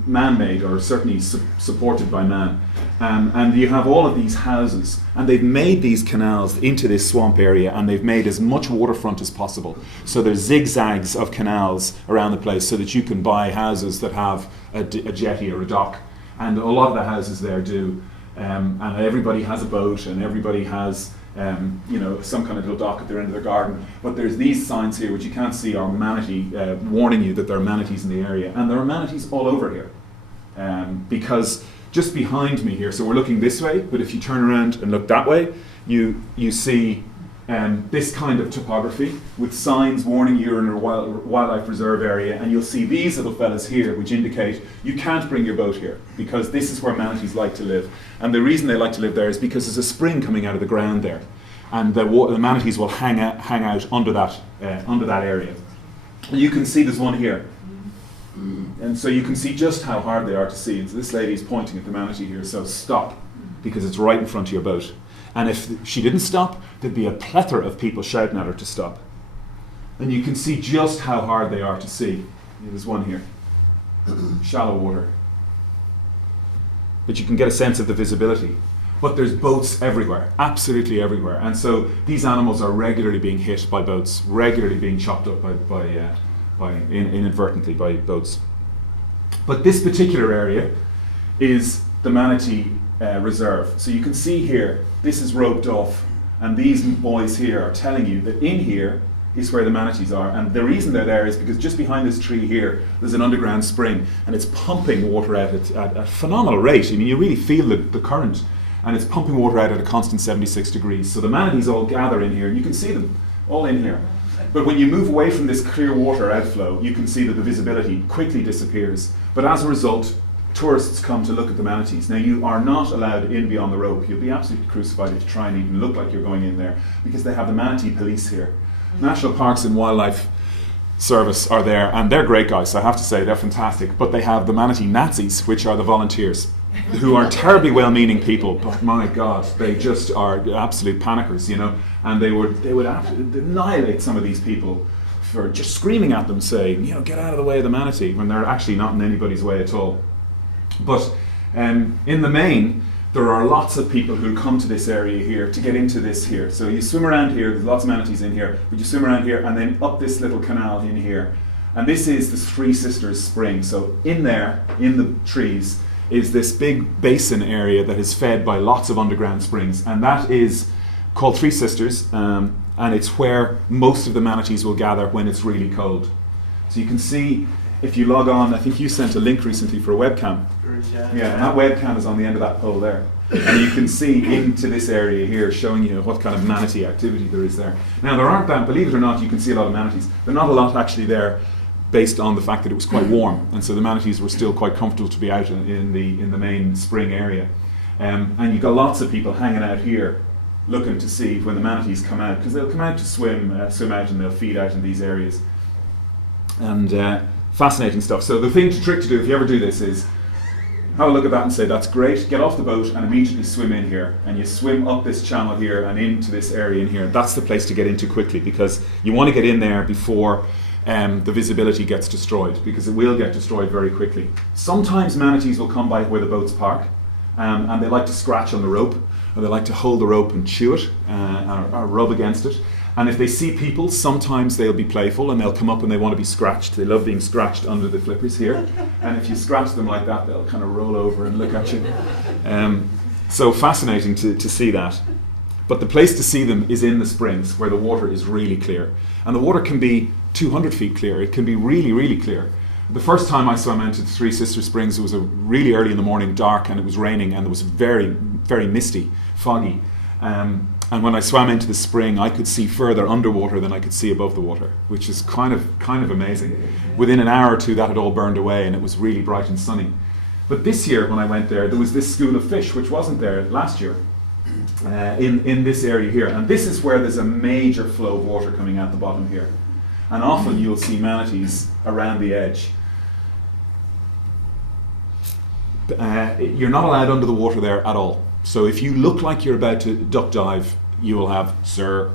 man-made, or certainly supported by man. And you have all of these houses, and they've made these canals into this swamp area, and they've made as much waterfront as possible. So there's zigzags of canals around the place so that you can buy houses that have a jetty or a dock. And a lot of the houses there do. And everybody has a boat, and everybody has some kind of little dock at their end of their garden. But there's these signs here, which you can't see, are manatee, warning you that there are manatees in the area. And there are manatees all over here. Because just behind me here, so we're looking this way, but if you turn around and look that way, you see this kind of topography with signs warning you're in a wildlife reserve area, and you'll see these little fellas here, which indicate you can't bring your boat here because this is where manatees like to live. And the reason they like to live there is because there's a spring coming out of the ground there, and the manatees will hang out under that area. And you can see there's one here. And so you can see just how hard they are to see. And so this lady is pointing at the manatee here, so stop, because it's right in front of your boat. And if she didn't stop, there'd be a plethora of people shouting at her to stop. And you can see just how hard they are to see. There's one here. Shallow water. But you can get a sense of the visibility. But there's boats everywhere, absolutely everywhere. And so these animals are regularly being hit by boats, regularly being chopped up inadvertently by boats. But this particular area is the Manatee Reserve. So you can see here, this is roped off, and these boys here are telling you that in here is where the manatees are. And the reason they're there is because just behind this tree here, there's an underground spring, and it's pumping water out at a phenomenal rate. I mean, you really feel the current, and it's pumping water out at a constant 76 degrees. So the manatees all gather in here, and you can see them all in here. But when you move away from this clear water outflow, you can see that the visibility quickly disappears. But as a result, tourists come to look at the manatees. Now, you are not allowed in beyond the rope. You'll be absolutely crucified if you try and even look like you're going in there, because they have the manatee police here. National Parks and Wildlife Service are there, and they're great guys, so I have to say they're fantastic. But they have the manatee Nazis, which are the volunteers, who are terribly well-meaning people, but my God, they just are absolute panickers, and they would annihilate some of these people for just screaming at them, saying, get out of the way of the manatee, when they're actually not in anybody's way at all. But in the main, there are lots of people who come to this area here to get into this here. So you swim around here, there's lots of manatees in here, but you swim around here and then up this little canal in here. And this is the Three Sisters Spring. So in there, in the trees, is this big basin area that is fed by lots of underground springs. And that is called Three Sisters, and it's where most of the manatees will gather when it's really cold. So you can see if you log on, I think you sent a link recently for a webcam. Yeah. Yeah, and that webcam is on the end of that pole there. And you can see into this area here, showing you what kind of manatee activity there is there. Now, there aren't that, believe it or not, you can see a lot of manatees. There are not a lot actually there, based on the fact that it was quite warm, and so the manatees were still quite comfortable to be out in the main spring area. And you've got lots of people hanging out here, looking to see when the manatees come out, because they'll come out to swim out, and they'll feed out in these areas. And fascinating stuff. So the trick to do, if you ever do this, is have a look at that and say, that's great, get off the boat and immediately swim in here. And you swim up this channel here and into this area in here. That's the place to get into quickly, because you want to get in there before the visibility gets destroyed, because it will get destroyed very quickly. Sometimes manatees will come by where the boats park, and they like to scratch on the rope, or they like to hold the rope and chew it, or rub against it. And if they see people, sometimes they'll be playful and they'll come up and they want to be scratched. They love being scratched under the flippers here. And if you scratch them like that, they'll kind of roll over and look at you. So fascinating to see that. But the place to see them is in the springs, where the water is really clear. And the water can be 200 feet clear. It can be really, really clear. The first time I swam into the Three Sister Springs, it was really early in the morning, dark, and it was raining, and it was very, very misty, foggy. And when I swam into the spring, I could see further underwater than I could see above the water, which is kind of amazing. Within an hour or two, that had all burned away, and it was really bright and sunny. But this year, when I went there was this school of fish, which wasn't there last year, in this area here. And this is where there's a major flow of water coming out the bottom here. And often you'll see manatees around the edge. You're not allowed under the water there at all. So if you look like you're about to duck dive, you will have, sir,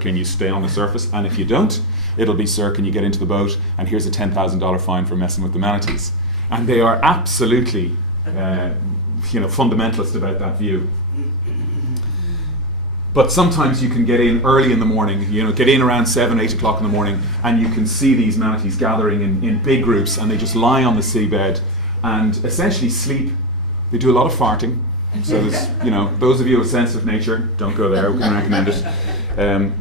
can you stay on the surface? And if you don't, it'll be, sir, can you get into the boat? And here's a $10,000 fine for messing with the manatees. And they are absolutely fundamentalist about that view. But sometimes you can get in early in the morning, get in around 7, 8 o'clock in the morning, and you can see these manatees gathering in big groups, and they just lie on the seabed and essentially sleep. They do a lot of farting. So there's, those of you with sensitive nature, don't go there, we can recommend it.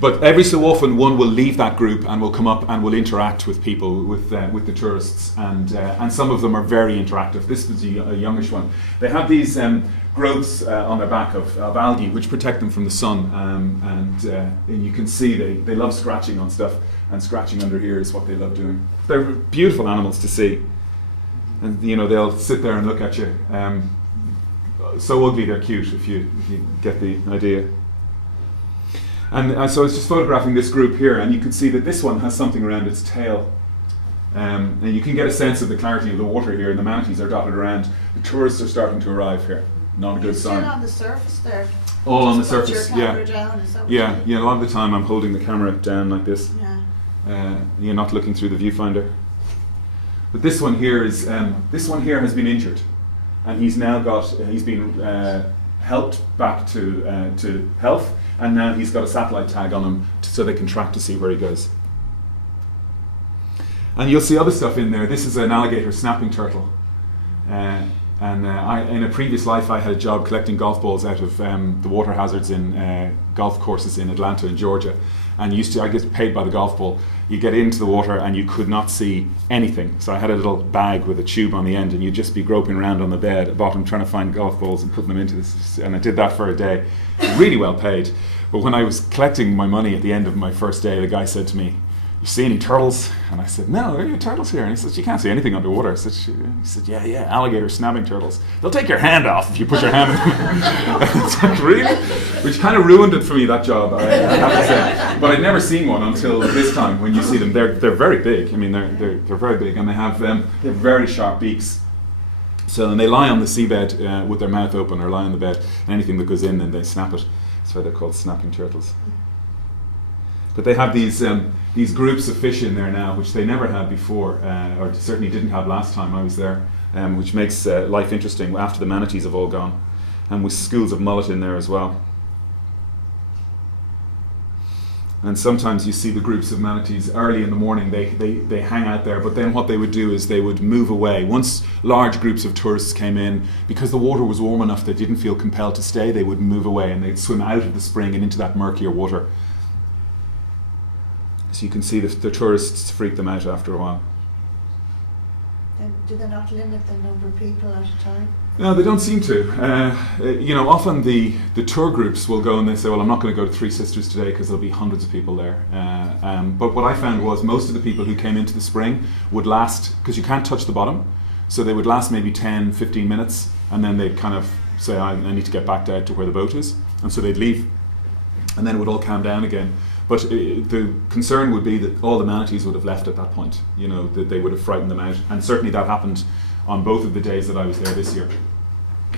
But every so often one will leave that group and will come up and will interact with people, with the tourists, and some of them are very interactive. This was a youngish one. They have these growths on their back of algae which protect them from the sun, and you can see they love scratching on stuff, and scratching under here is what they love doing. They're beautiful animals to see, and they'll sit there and look at you. So ugly they're cute, if you get the idea. And so I was just photographing this group here, and you can see that this one has something around its tail. And you can get a sense of the clarity of the water here, and the manatees are dotted around. The tourists are starting to arrive here. Not a good sign. Still on the surface there. All on the Just put surface, your camera down, is that what Yeah, you- a lot of the time I'm holding the camera down like this. Yeah. You're not looking through the viewfinder. But this one here has been injured, and he's been helped back to health, and now he's got a satellite tag on him so they can track to see where he goes. And you'll see other stuff in there. This is an alligator snapping turtle. In a previous life, I had a job collecting golf balls out of the water hazards in golf courses in Atlanta and Georgia. And I get paid by the golf ball. You get into the water and you could not see anything. So I had a little bag with a tube on the end, and you'd just be groping around on the bed at bottom trying to find golf balls and putting them into this. And I did that for a day. Really well paid. But when I was collecting my money at the end of my first day, the guy said to me, "You see any turtles?" And I said, "No, there are turtles here." And he says, "You can't see anything underwater." He said, yeah, alligator snapping turtles. They'll take your hand off if you put your hand in them. It's like, really? Which kind of ruined it for me, that job, I have to say. But I'd never seen one until this time when you see them. They're very big. I mean, they're very big, and they have very sharp beaks. So then they lie on the seabed with their mouth open, or lie on the bed, and anything that goes in, then they snap it. That's why they're called snapping turtles. But they have these groups of fish in there now, which they never had before, or certainly didn't have last time I was there, which makes life interesting after the manatees have all gone, and with schools of mullet in there as well. And sometimes you see the groups of manatees early in the morning, they hang out there, but then what they would do is they would move away. Once large groups of tourists came in, because the water was warm enough they didn't feel compelled to stay, they would move away and they'd swim out of the spring and into that murkier water. So you can see the tourists freak them out after a while. And do they not limit the number of people at a time? No, they don't seem to. Often the tour groups will go and they say, well, I'm not going to go to Three Sisters today because there'll be hundreds of people there. But what I found was most of the people who came into the spring would last, because you can't touch the bottom, so they would last maybe 10, 15 minutes, and then they'd kind of say, I need to get back out to where the boat is. And so they'd leave, and then it would all calm down again. But the concern would be that all the manatees would have left at that point, that they would have frightened them out. And certainly that happened on both of the days that I was there this year,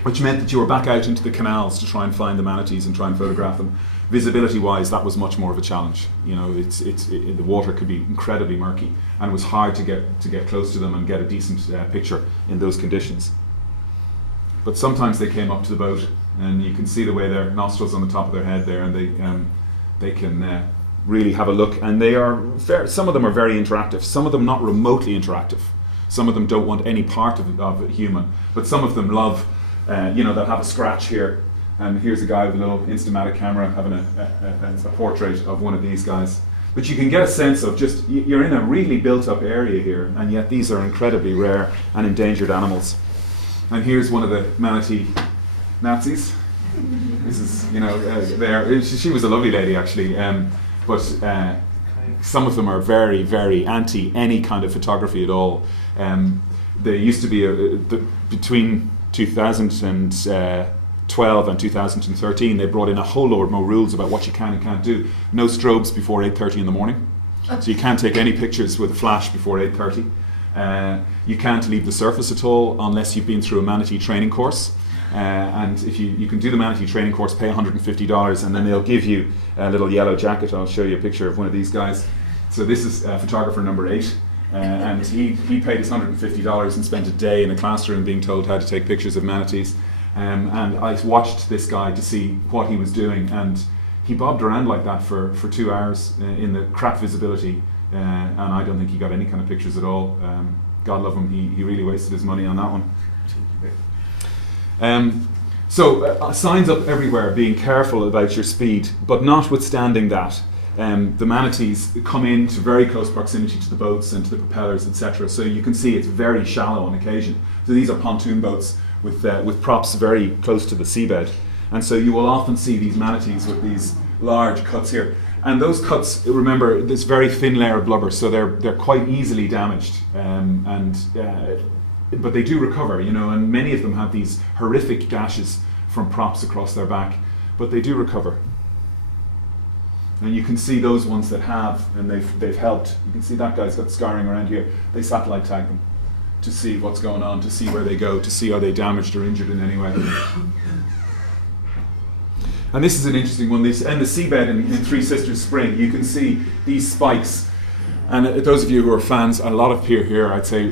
which meant that you were back out into the canals to try and find the manatees and try and photograph them. Visibility-wise, that was much more of a challenge. The water could be incredibly murky, and it was hard to get close to them and get a decent picture in those conditions. But sometimes they came up to the boat, and you can see the way their nostrils on the top of their head there, and they can really have a look. And they are some of them are very interactive. Some of them not remotely interactive. Some of them don't want any part of a human, but some of them love, they'll have a scratch here, and here's a guy with a little Instamatic camera having a portrait of one of these guys. But you can get a sense of just, you're in a really built up area here, and yet these are incredibly rare and endangered animals. And here's one of the manatee Nazis. This is, there. She was a lovely lady actually, but some of them are very, very anti any kind of photography at all. There used to be between 2012 and 2013, they brought in a whole load more rules about what you can and can't do. No strobes before 8:30 in the morning, so you can't take any pictures with a flash before 8:30. You can't leave the surface at all unless you've been through a manatee training course. And if you can do the manatee training course, pay $150, and then they'll give you a little yellow jacket. I'll show you a picture of one of these guys. So this is photographer number 8. And he paid his $150 and spent a day in a classroom being told how to take pictures of manatees. And I watched this guy to see what he was doing, and he bobbed around like that for 2 hours in the crap visibility, and I don't think he got any kind of pictures at all. God love him, he really wasted his money on that one. Signs up everywhere, being careful about your speed, but notwithstanding that, the manatees come into very close proximity to the boats and to the propellers, etc. So you can see it's very shallow on occasion. So these are pontoon boats with props very close to the seabed, and so you will often see these manatees with these large cuts here. And those cuts, remember, this very thin layer of blubber, so they're quite easily damaged, but they do recover, and many of them have these horrific gashes from props across their back, but they do recover. And you can see those ones that have, and they've helped. You can see that guy's got scarring around here. They satellite tag them to see what's going on, to see where they go, to see are they damaged or injured in any way. And this is an interesting one. And the seabed in Three Sisters Spring, you can see these spikes. And those of you who are fans, a lot of people here, I'd say,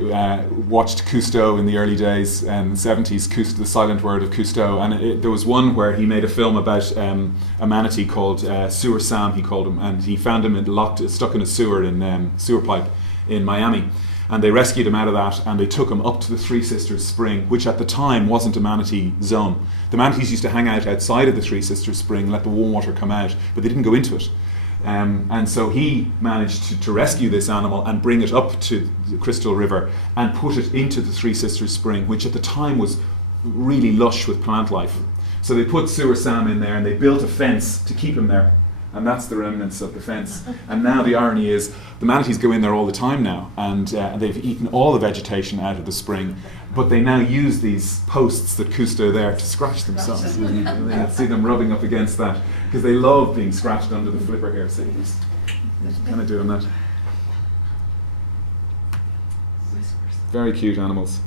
watched Cousteau in the early days, the 70s, Cousteau, the silent word of Cousteau. And there was one where he made a film about a manatee called Sewer Sam, he called him, and he found him stuck in a sewer pipe in Miami. And they rescued him out of that, and they took him up to the Three Sisters Spring, which at the time wasn't a manatee zone. The manatees used to hang out outside of the Three Sisters Spring, let the warm water come out, but they didn't go into it. And so he managed to rescue this animal and bring it up to the Crystal River and put it into the Three Sisters Spring, which at the time was really lush with plant life. So they put Sewer Sam in there, and they built a fence to keep him there. And that's the remnants of the fence. And now the irony is, the manatees go in there all the time now, and they've eaten all the vegetation out of the spring, but they now use these posts that Cousteau there to scratch themselves. And you see them rubbing up against that, because they love being scratched under the flipper here. See, he's kind of doing that. Very cute animals.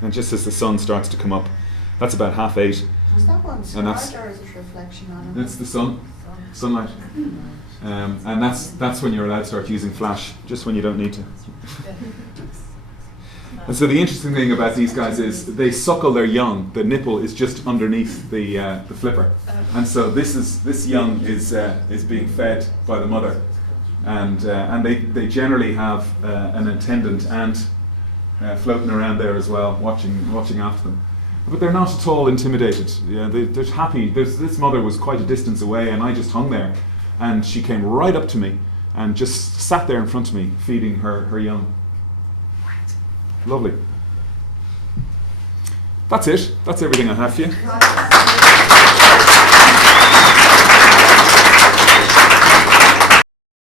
And just as the sun starts to come up, that's about 8:30. Is that one And that's- smart, or is it reflection on it? That's the sunlight. And that's when you're allowed to start using flash, just when you don't need to. And so the interesting thing about these guys is they suckle their young. The nipple is just underneath the flipper, and so this young is being fed by the mother, and they generally have an attendant ant floating around there as well, watching after them. But they're not at all intimidated. Yeah, they're happy. This mother was quite a distance away, and I just hung there, and she came right up to me and just sat there in front of me, feeding her young. Lovely. That's it. That's everything I have for you.